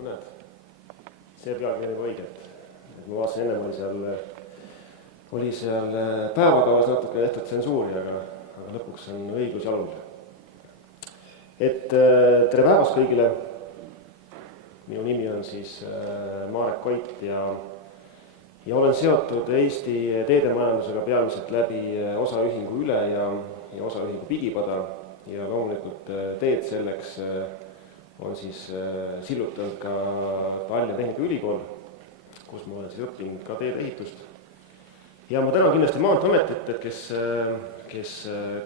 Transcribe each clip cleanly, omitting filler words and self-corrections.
no näed, see pealkiri on õige, et ma vaatasin enne oli seal päevakavas natuke tehtud tsensuuri, aga lõpuks on õigus jalul. Et tere päevast kõigile, minu nimi on siis Marek Koit ja olen seotud Eesti teedemajandusega peamiselt läbi osaühingu Üle ja osaühingu Pigipada ja loomulikult teed selleks on siis sillutanud ka Tallinna Tehnikaülikool, kus ma olen siis õppinud ka teedeehitust. Ja ma tänan kindlasti Maanteeametit, kes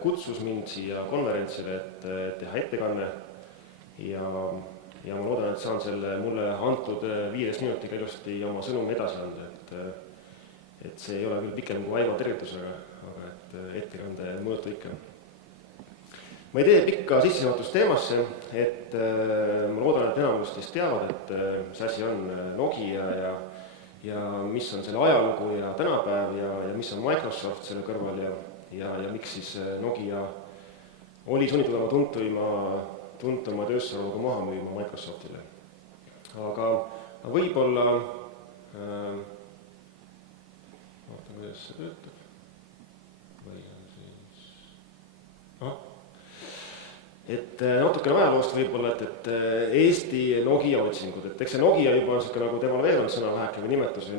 kutsus mind siia konverentsile, et teha ettekanne ja ma loodan, et saan selle mulle antud 5 minutiga ilusti oma sõnumi edasi anda, et see ei ole küll pikem kui Aivo tervitus, aga et ettekande mõõtu ikka. Ma ei tee pikka sissejuhatust teemasse, et ma loodan, et enamus teist teavad, et mis asi on Nokia ja mis on selle ajalugu ja tänapäev ja mis on Microsoft selle kõrval ja miks siis Nokia oli sunnitud oma tuntuma tööstusharuga maha müüma Microsoftile. Aga võib-olla, vaatan, kuidas see töötab, või on siis, et natukene ajaloost võib-olla, et Eesti Nokia otsingud, et eks see Nokia juba on siuke nagu devalveerunud sõna väheke või nimetus,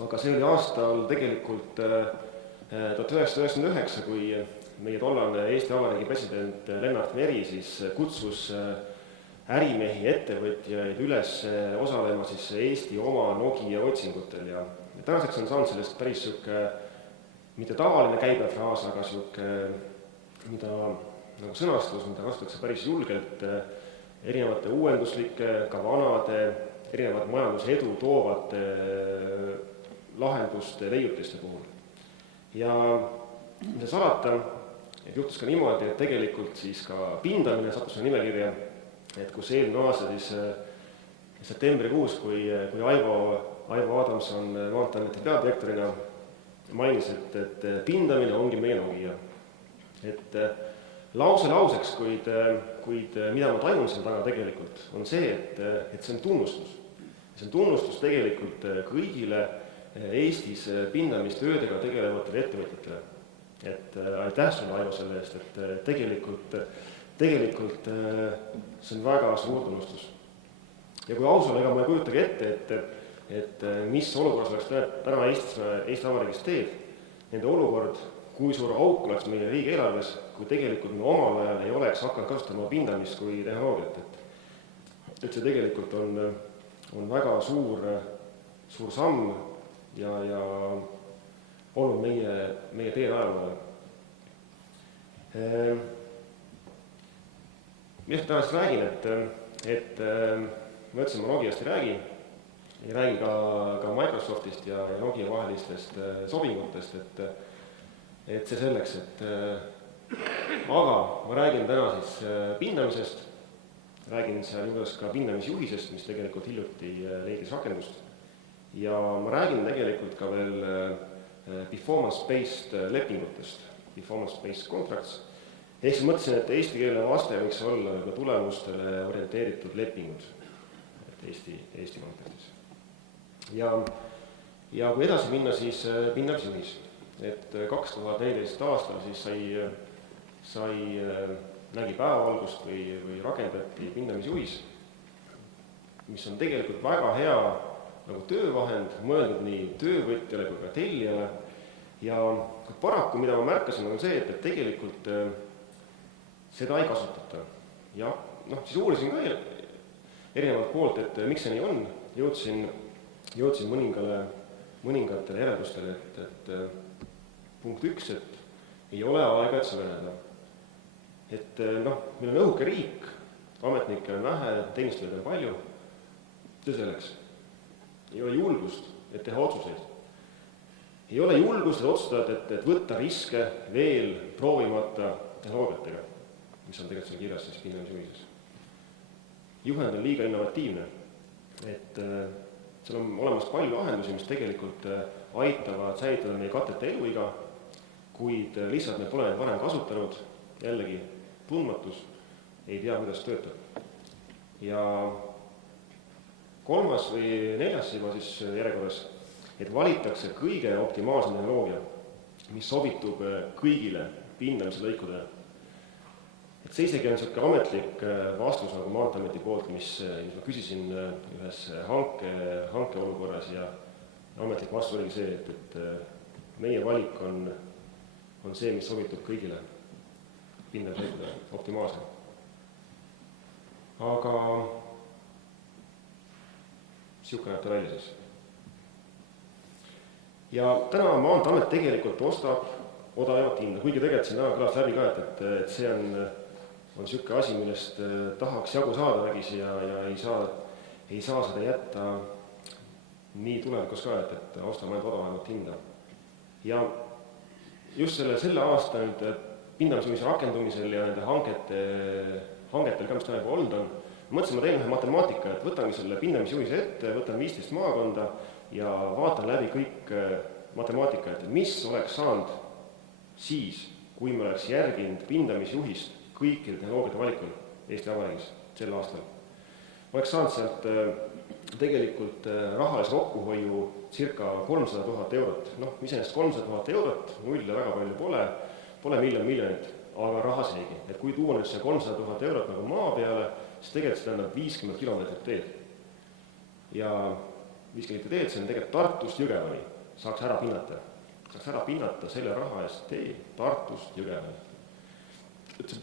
aga see oli aastal tegelikult 1999, kui meie tollane Eesti Vabariigi president Lennart Meri siis kutsus ärimehi ettevõtjaid üles osalema siis Eesti oma Nokia otsingutel ja tänaseks on saanud sellest päris siuke mitte tavaline käibefraas, aga siuke, mida nagu sõnastus, mida kasutatakse päris julgelt erinevate uuenduslike, ka vanade, erinevad majandusedu toovate lahenduste leiutiste puhul. Ja mida salata, et juhtus ka niimoodi, et tegelikult siis ka pindamine sattus nimekirja, et kus eelmine aasta siis septembrikuus, kui Aivo Adamson Maanteeameti peadirektorina mainis, et pindamine ongi meie Nokia. Et lause lauseks, kuid mida ma tajun seal taga tegelikult, on see, et see on tunnustus. See on tunnustus tegelikult kõigile Eestis pindamistöödega tegelevatele ettevõtjatele. Et aitäh sulle, Aivo, selle eest, et tegelikult see on väga suur tunnustus. Ja kui ausalt, ega ma ei kujutagi ette, et mis olukorras oleks täna Eesti Vabariigis teed, nende olukord, kui suur auk oleks meie riigieelarves, kui tegelikult me omal ajal ei oleks hakanud kasutama pindamist kui tehnoloogiat. Et see tegelikult on väga suur samm ja olnud meie teel ajaloole. Millest täna siis räägin, et ma ütlesin, ma Nokiast ei räägi ka Microsoftist ja Nokia vahelistest sobingutest, et see selleks, aga ma räägin täna siis pindamisest, räägin seal juures ka pindamisjuhisest, mis tegelikult hiljuti leidis rakendust ja ma räägin tegelikult ka veel performance-based lepingutest, performance-based contracts, ehk siis mõtlesin, et eestikeelne vaste võiks olla tulemustele orienteeritud lepingud Eesti kontekstis. Ja kui edasi minna, siis pindamisjuhis. Et 2014 aastal siis nägi päevavalgust või rakendati pindamisjuhis, mis on tegelikult väga hea nagu töövahend, mõeldud nii töövõtjale kui ka tellijale. Ja paraku, mida ma märkasin, on see, et tegelikult seda ei kasutata. Ja siis uurisin ka erinevalt poolt, et miks see nii on, jõudsin mõningatele järeldustele, et punkt 1, et ei ole aega, et süveneda. Et meil on õhuke riik, ametnikke on vähe, teenistujaid on palju, töö selleks. Ei ole julgust, et teha otsuseid. Ei ole julgust, et otsustada, et võtta riske veel proovimata tehnoloogiatega, mis on tegelikult seal kirjas siis pindamisjuhises. Juhend on liiga innovatiivne, et seal on olemas palju lahendusi, mis tegelikult aitavad säilitada meie katete eluiga, kuid lihtsalt me pole neid varem kasutanud, jällegi tundmatus, ei tea, kuidas töötab. Ja kolmas või neljas juba siis järjekorras, et valitakse kõige optimaalsem tehnoloogia, mis sobitub kõigile pindamise lõikudele. Et see isegi on selline ametlik vastus nagu Maanteeameti poolt, mis ma küsisin ühes hanke olukorras ja ametlik vastus oligi see, et meie valik on see, mis sobitub kõigile pindamise lõikudele optimaalselt. Aga siuke näeb ta välja siis. Ja täna Maanteeamet tegelikult ostab odavat hinda, kuigi tegelikult siin täna kõlas läbi ka, et see on siuke asi, millest tahaks jagu saada vägisi ja ei saa seda jätta nii tulevikus ka, et ostame ainult odavamat hinda. Ja just selle aasta nüüd pindamisjuhise rakendumisel ja nende hangetel ka, mis täna juba olnud on, mõtlesin, ma teen ühe matemaatika, et võtangi selle pindamisjuhise ette, võtan 15 maakonda ja vaatan läbi kõik matemaatika, et mis oleks saanud siis, kui me oleks järginud pindamisjuhist kõikide tehnoloogiate valikul Eesti Vabariigis sel aastal. Oleks saanud sealt tegelikult rahalise kokkuhoiu circa 300 000 eurot. Iseenesest 300 000 eurot, nulle väga palju pole miljonit, aga raha seegi. Et kui tuua nüüd see 300 000 eurot nagu maa peale, siis tegelikult see tähendab 50 kilomeetrit teed. Ja 50 teed, see on tegelikult Tartust Jõgevani, saaks ära pinnata selle raha eest tee Tartust Jõgevani. Et see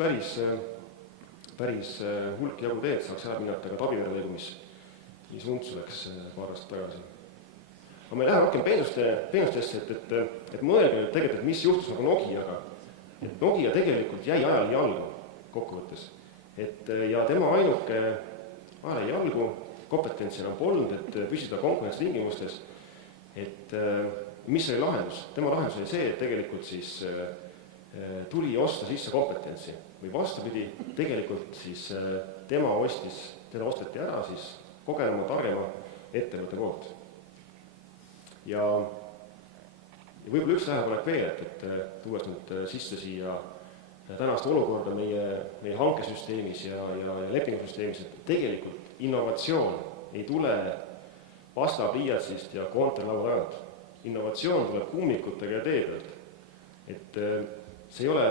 päris hulk jagu teed saaks ära pinnata ka Tabivere lõigu, mis untsu läks paar aastat tagasi. Aga me läheme rohkem peenustesse, et mõelge nüüd tegelikult, et mis juhtus nagu Nokiaga. Et Nokia tegelikult jäi ajal jalgu kokkuvõttes. Ja tema ainuke ajal jalgu kompetentsi enam polnud, et püsida konkurentsitingimustes. Et mis oli lahendus? Tema lahendus oli see, et tegelikult siis tuli osta sisse kompetentsi. Või vastupidi, tegelikult siis teda osteti ära siis kogenema, targema ettevõtte poolt. Ja võib-olla üks tähelepanek veel, et tuues nüüd sisse siia tänast olukorda meie hankesüsteemis ja lepingusüsteemis, et tegelikult innovatsioon ei tule pastapliiatsist ja koonterlaua tagant. Innovatsioon tuleb kummikutega ja tee pealt. Et see ei ole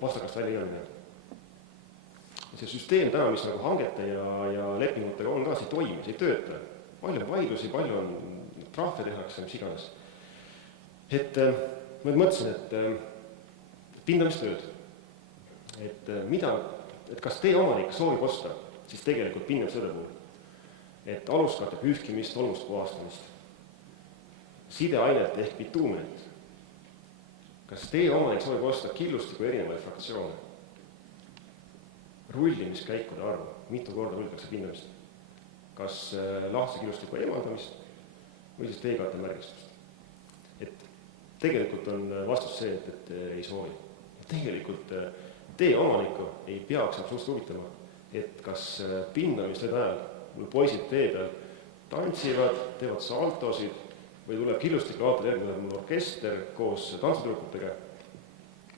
pastakast välja ilmine. See süsteem täna, mis nagu hangete ja lepingutega on ka, see toimi, see ei tööta. Palju vaidlusi, palju on trahve tehakse, mis iganes. Et ma mõtlesin, et pindamistööd, et kas tee omanik soovib osta, siis tegelikult pindamistööde puhul. Et aluskate pühkimist, olmust puhastamist, sideainet ehk bituumenit. Kas tee omanik soovib osta killustiku erinevaid fraktsioone? Rullimiskäikude arvu, mitu korda rullitakse pindamist. Kas lahtse killustiku eemaldamist või siis teekaarte märgistust. Et tegelikult on vastus see, et ei soovi. Tegelikult tee omanikku ei peaks absoluutselt huvitama, et kas pindamist ajal poisid tee peal tantsivad, teevad saltosid või tuleb killustik vaatad järgi, tuleb mul orkester koos tantsutüdrukutega.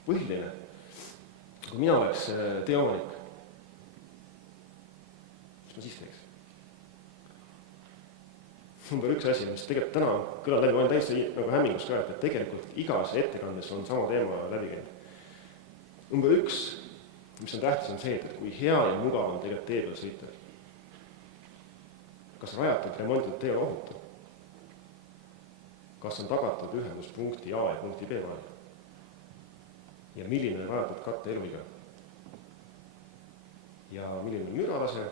Põhiline, kui mina oleks tee omanik, mis ma siis teeks? Number üks asi, mis tegelikult täna kõlad läbi, ma olen täiesti nagu hämmingus ka, et tegelikult igas ettekandes on sama teema läbi käinud. Number üks, mis on tähtis, on see, et kui hea ja mugav on tegelikult tee peal sõita. Kas rajatud remonditud tee on ohutu? Kas on tagatud ühendus punkti A ja punkti B vahel? Ja milline on rajatud katte eluiga? Ja milline on müratase?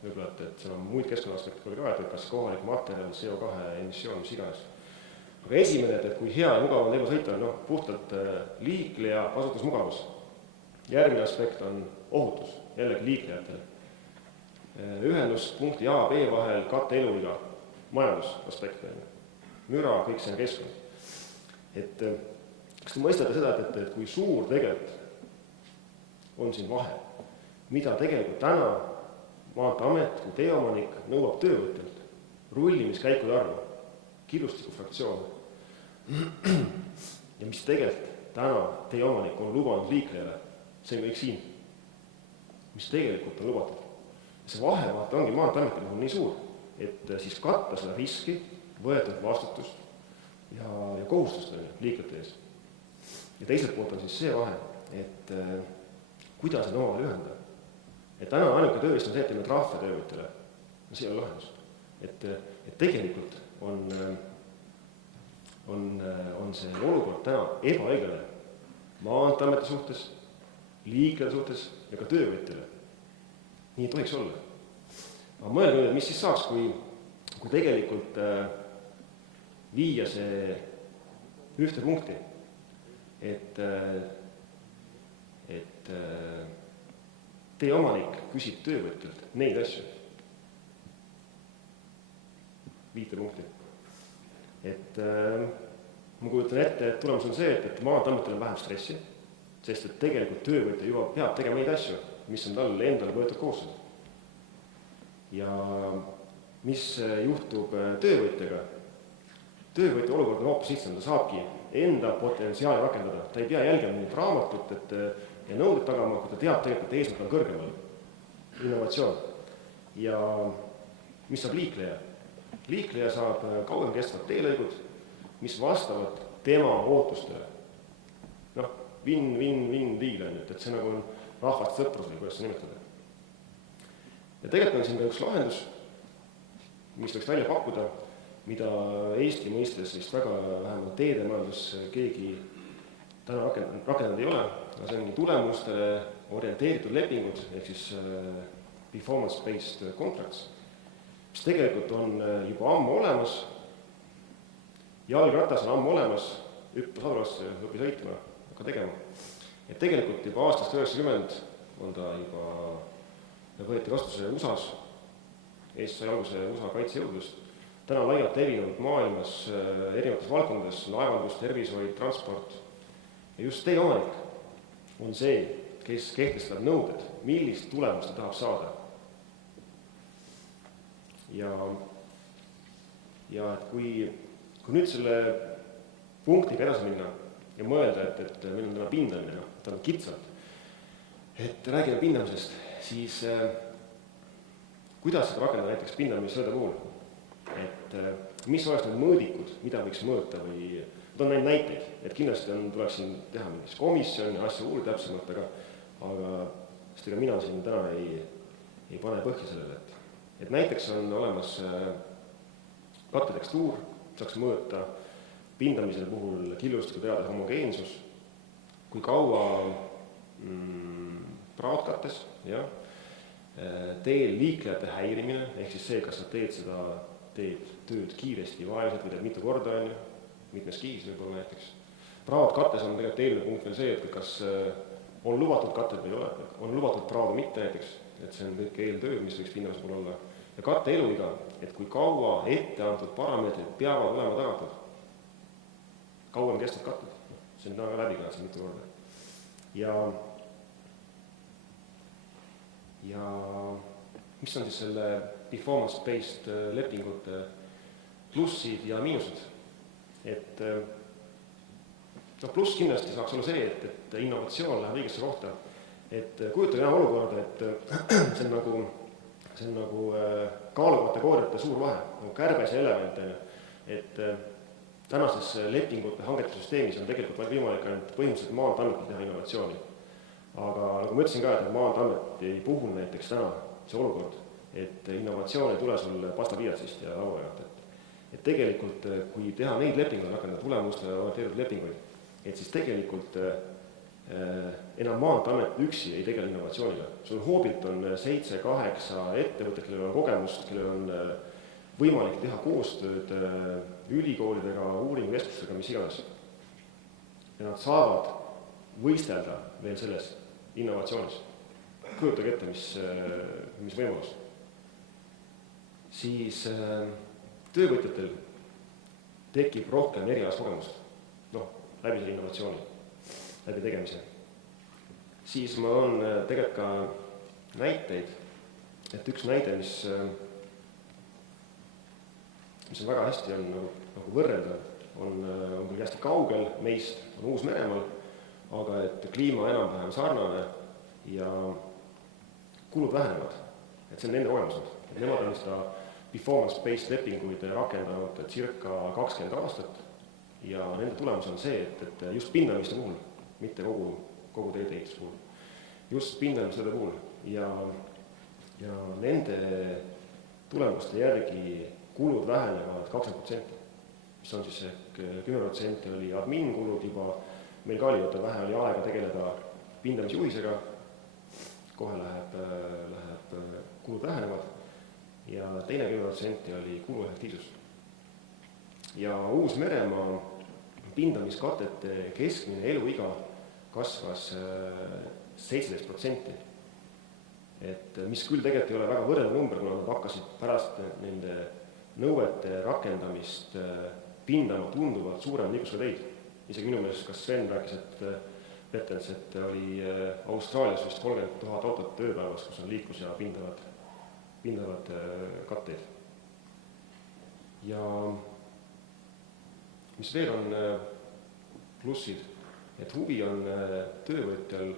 Võib-olla, et seal on muid keskkonnaaspekte ka, et kas kohalik materjal, CO2 emissioon, mis iganes. Aga esimene, et kui hea ja mugav on tee peal sõita, on puhtalt liikleja kasutusmugavus. Järgmine aspekt on ohutus, jällegi liiklejatele. Ühendus punkti A, B vahel, katte eluiga, majandusaspekt, müra, kõik see on keskkond. Et kas te mõistate seda, et kui suur tegelikult on siin vahe, mida tegelikult täna Maanteeamet kui teeomanik nõuab töövõtjalt, rullimiskäikude arvu, killustiku fraktsioone. Ja mis tegelikult täna teeomanik on lubanud liiklejale, see on kõik siin, mis tegelikult on lubatud. See vahe ongi Maanteeameti puhul nii suur, et siis katta seda riski, võetud vastutust ja kohustust liiklejate ees. Ja teiselt poolt on siis see vahe, et kuidas need omavahel ühendada. Et täna ainuke tööriist on see, et teeme trahve töövõtjale. No see ei ole lahendus. Et tegelikult on see olukord täna ebaõiglane Maanteeameti suhtes, liiklejate suhtes ja ka töövõtjale. Nii ei tohiks olla. Aga mõelge nüüd, mis siis saaks, kui tegelikult viia see ühte punkti, et teie omanik küsib töövõtjalt neid asju. 5 punkti. Ma kujutan ette, et tulemus on see, et Maanteeametil on vähem stressi, sest et tegelikult töövõtja juba peab tegema neid asju, mis on tal endale võetud kohustused. Ja mis juhtub töövõtjaga? Töövõtja olukord on hoopis lihtsam, ta saabki enda potentsiaali rakendada. Ta ei pea jälgima mingit raamatut ja nõuded tagama, kui ta teab tegelikult eesmärk on kõrgemal. Innovatsioon. Ja mis saab liikleja? Liikleja saab kauem kestvad teelõigud, mis vastavad tema ootustele. Noh, win-win-win deal on, et see nagu on rahvast sõprus või kuidas see nimetada. Ja tegelikult on siin ka üks lahendus, mis võiks välja pakkuda, mida Eesti mõistes vist väga vähemalt teedemajandus keegi täna rakendanud ei ole. See ongi tulemustele orienteeritud lepingud, ehk siis performance-based contracts, mis tegelikult on juba ammu olemas, jalgratas on ammu olemas, hüppas adulasse, õpi sõitma, hakka tegema. Et tegelikult juba aastast 90 on ta juba võeti vastuse USA-s, Eesti sai alguse USA kaitsejõudlust. Täna on laialt levinud maailmas erinevates valdkondades, laevandus, tervishoid, transport. Ja just teie omanik on see, kes kehtestab nõuded, millist tulemust ta tahab saada. Ja et kui nüüd selle punktiga edasi minna ja mõelda, et meil on täna pindamine, ta on kitsalt, et räägime pindamisest, siis kuidas seda rakendada näiteks pindamissõida puhul? Et mis oleks need mõõdikud, mida võiks mõõta või toon näiteid, et kindlasti tuleks siin teha mingis komisjon ja asja uurida täpsemalt, aga sest ega mina siin täna ei pane põhja sellele, et näiteks on olemas kattetekstuur, saaks mõõta pindamisel puhul killustusega teada homogeensus, kui kaua praotkattes, teel liiklejate häirimine, ehk siis see, kas sa teed tööd kiiresti, vaeliselt või teed mitu korda, mitmes kiis võib-olla näiteks. Praotkattes on tegelikult eelmine punkt veel see, et kas on lubatud katted või ei ole, on lubatud praoda mitte näiteks, et see on kõik eeltöö, mis võiks pindamise puhul olla. Ja katte eluiga, et kui kaua ette antud parameetrid peavad olema tagatud, kauem kestvad katted, see on täna läbi ka see mitu korda. Ja mis on siis selle performance-based lepingute plussid ja miinused? Et pluss kindlasti saaks olla see, et innovatsioon läheb õigesse kohta. Et kujutage enam olukorda, et see on nagu kaalukategooriate suur vahe, nagu kärbes ja elevant, et tänases lepingute hangete süsteemis on tegelikult võimalik ainult põhimõtteliselt Maanteeametil teha innovatsiooni. Aga nagu ma ütlesin ka, et Maanteeameti puhul näiteks täna see olukord, et innovatsioon ei tule sul pastapiiatsist ja lauajalt. Et tegelikult, kui teha neid lepinguid, rakendada tulemustele orienteeritud lepinguid, et siis tegelikult enam Maanteeamet üksi ei tegele innovatsiooniga. Sul hoobilt on 7-8 ettevõtet, kellel on kogemust, kellel on võimalik teha koostööd ülikoolidega, uuringukeskustega, mis iganes. Ja nad saavad võistelda veel selles innovatsioonis. Kujutage ette, mis võimalus. Siis töövõtjatel tekib rohkem erialast kogemust, läbi selle innovatsiooni, läbi tegemise. Siis ma on tegelikult ka näiteid, et üks näide, mis on väga hästi on nagu võrrelda, on küll hästi kaugel meist, on Uus-Meremaal, aga et kliima enam-vähem sarnane ja kulud vähenevad, et see on nende kogemused. Nemad on seda performance-based lepinguid rakendanud circa 20 aastat ja nende tulemus on see, et just pindamiste puhul, mitte kogu teedeehituse puhul, just pindamiste puhul ja nende tulemuste järgi kulud vähenevad 20%, mis on siis ehk 10% oli admin-kulud juba, meil ka oli, vähe oli aega tegeleda pindamisjuhisega, kohe läheb kulud vähenevad ja teine 10% oli kuluefektiivsus. Ja Uus-Meremaa pindamiskatete keskmine eluiga kasvas 17%, et mis küll tegelikult ei ole väga võrreldav number, kuna nad hakkasid pärast nende nõuete rakendamist pindama tunduvalt suurem liiklusveeteid. Isegi minu meelest, kas Sven rääkis, et oli Austraalias vist 30 000 autot ööpäevas, kus on liiklus ja pindavad katteid. Ja mis veel on plussid, et huvi on töövõtjal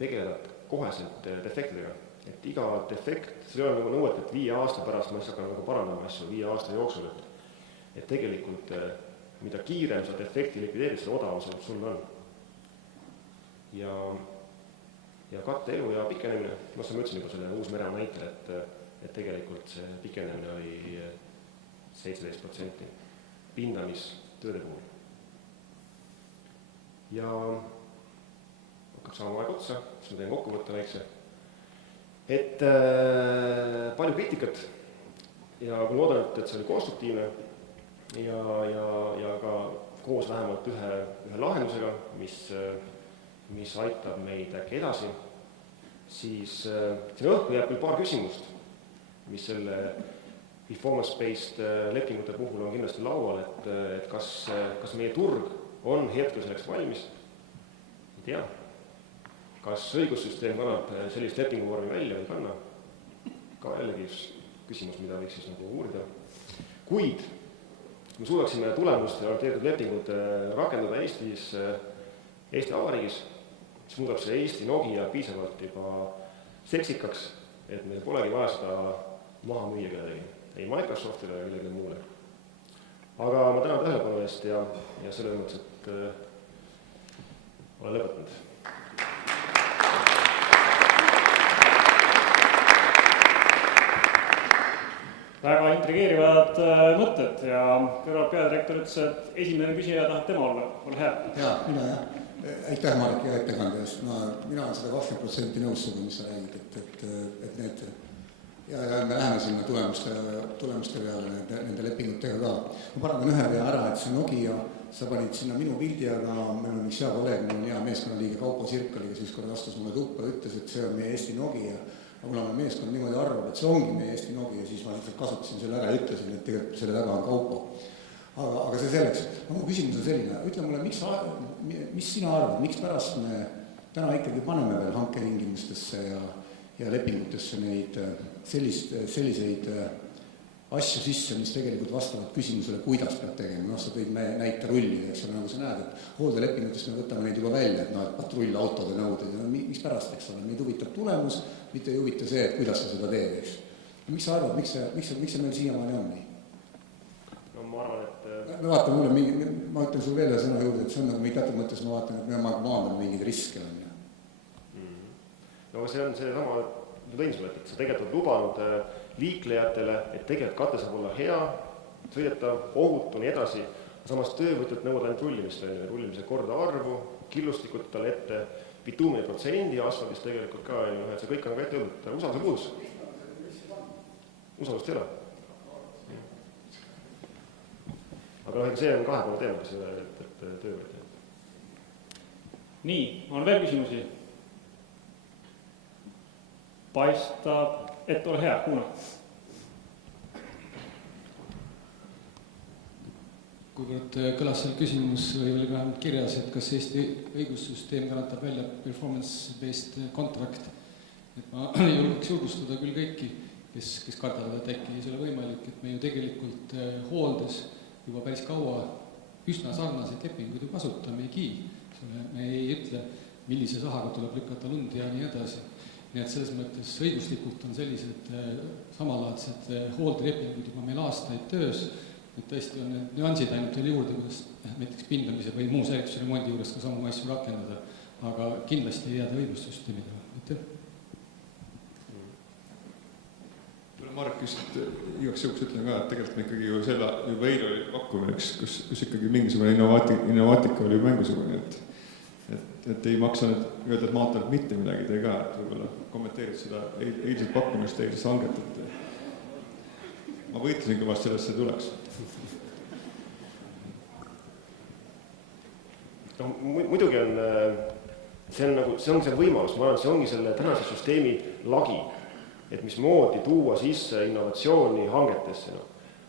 tegeleda koheselt defektidega. Et iga defekt, see ei ole nagu nõuet, et 5 aasta pärast ma hakkan nagu parandama asju 5 aasta jooksul. Et tegelikult mida kiirem sa defekti likvideerid, seda odavam sul on. Ja katte elu ja pikenemine, ma ütlesin juba selle Uus-Meremaa näitel, et tegelikult see pikenemine oli 17% pindamistööde puhul. Ja hakkab saama aeg otsa, siis ma teen kokkuvõtte väikse. Et palju kriitikat ja kui loodan, et see oli konstruktiivne ja ka koos vähemalt ühe lahendusega, mis aitab meid äkki edasi, siis siin õhku jääb küll paar küsimust, mis selle performance-based lepingute puhul on kindlasti laual, et kas meie turg on hetkel selleks valmis, ei tea. Kas õigussüsteem kannab sellist lepinguvormi välja või kanna? Ka jällegi küsimus, mida võiks siis nagu uurida. Kuid, kui me suudaksime tulemust ja orienteeritud lepingud rakendada Eesti Vabariigis, siis muudab see Eesti Nokia piisavalt juba seksikaks, et meil polegi vaja seda maha müüa kellelegi, ei Microsoftile ja kellelegi muule. Aga ma tänan tähelepanu eest ja selle mõttes, et olen lõpetanud. Väga intrigeerivad mõtted ja kõrval peadirektor ütles, et esimene küsija tahab tema olla. Ole hea. Jaa, mina jah. Aitäh, Marek, ja ettekande eest. Mina olen seda 20% nõustunud, mis sa räägid, et need ja me läheme sinna tulemuste peale nende lepingutega ka. Ma parandan ühe vea ära, et see Nokia, sa panid sinna minu pildi, aga meil on üks hea kolleeg, meil on hea meeskonnaliige Kaupo Sirkali, kes ükskord astus mulle tuppa ja ütles, et see on meie Eesti Nokia. Aga kuna me meeskond niimoodi arvab, et see ongi meie Eesti Nokia, siis ma lihtsalt kasutasin selle ära ja ütlesin, et tegelikult selle taga on Kaupo. Aga see selleks. Mu küsimus on selline, ütle mulle, mis sina arvad, miks pärast me täna ikkagi paneme veel hanketingimustesse ja lepingutesse neid selliseid asju sisse, mis tegelikult vastavad küsimusele, kuidas peab tegema. Sa tõid näite rullida, eks ole, nagu sa näed, et hooldelepingutest me võtame neid juba välja, et patrullautode nõuded ja miks pärast, eks ole, meid huvitab tulemus, mitte ei huvita see, et kuidas sa seda teed, eks. Miks sa arvad, miks see meil siiamaani on nii? No ma arvan, et... Me vaatame mulle, ma ütlen sul veel sõna juurde, et see on nagu meid teatud mõttes, ma vaatan, et me maandame mingeid riske on. No see on see sama, tõin sulle, et sa tegelikult lubanud liiklejatele, et tegelikult kate saab olla hea, sõidetav, ohutu, nii edasi, samas töövõtjad nõuvad ainult rullimise korda arvu, killustikud talle ette, bituumine protsendi asfaldist tegelikult ka, see kõik on ka ette jõudnud, usalduse puudus. Usaldust ei ole. Aga see on kahepoolne teema, et töövõtjad. Nii, on veel küsimusi? Paistab, et ole hea, kuuna. Kuivõrd kõlas seal küsimus või oli vähemalt kirjas, et kas Eesti õigussüsteem kannatab välja performance-based contract. Et ma julgeks julgustada küll kõiki, kes kardavad, et äkki ei ole võimalik, et me ju tegelikult hooldes juba päris kaua üsna sarnaseid lepinguid ju kasutamegi. Me ei ütle, millise sahaga tuleb lükata lund ja nii edasi. nii et selles mõttes õiguslikult on sellised samalaadsed hooldelepingud juba meil aastaid töös, et tõesti on need nüansid ainult veel juurde, kuidas näiteks pindamise või muu säilitusremondi juures ka samu asju rakendada, aga kindlasti ei jääda õigussüsteemiga. Marek, just igaks juhuks ütlen ka, et tegelikult me ikkagi ju selle juba eile oli pakkumine, kus ikkagi mingisugune innovaatika oli mängusugune, et ei maksa nüüd öelda, et maantelt mitte midagi tee ka, et võib-olla kommenteerid seda eilset pakkumist, eilsest hanget, et ma võitlesin kõvasti sellest, see tuleks. No, muidugi on, see on see võimalus, ma arvan, see ongi selle tänase süsteemi lagi, et mismoodi tuua sisse innovatsiooni hangetesse. No.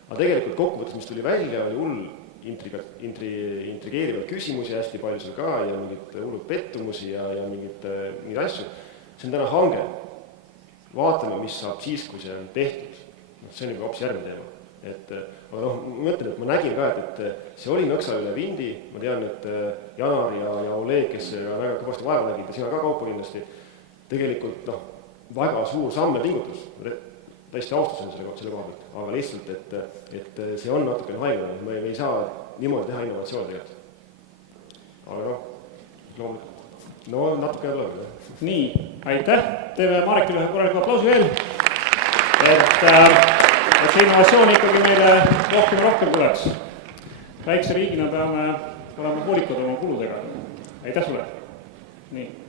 Aga tegelikult kokkuvõttes, mis tuli välja, oli hull intrigeerivaid küsimusi hästi palju seal ka ja mingid hullud pettumusi ja mingid asju. See on täna hange. Vaatame, mis saab siis, kui see on tehtud. No, see on juba hoopis järgmine teema. Aga ma mõtlen, et ma nägin ka, et see oli nõksa üle vindi. Ma tean, et Janar ja Oleg, kes väga kõvasti vaeva nägid ja sina ka Kaupo kindlasti, tegelikult väga suur samm ja pingutus, täiesti austus on selle koha pealt, aga lihtsalt, et see on natukene haigla, me ei saa niimoodi teha innovatsiooni tegelikult. Aga loomulikult, natukene tuleb. Nii, aitäh, teeme Marekile ühe korraliku aplausi veel, et see innovatsioon ikkagi meile rohkem tuleks. Väikse riigina peame olema hoolikud oma kuludega. Aitäh sulle! Nii.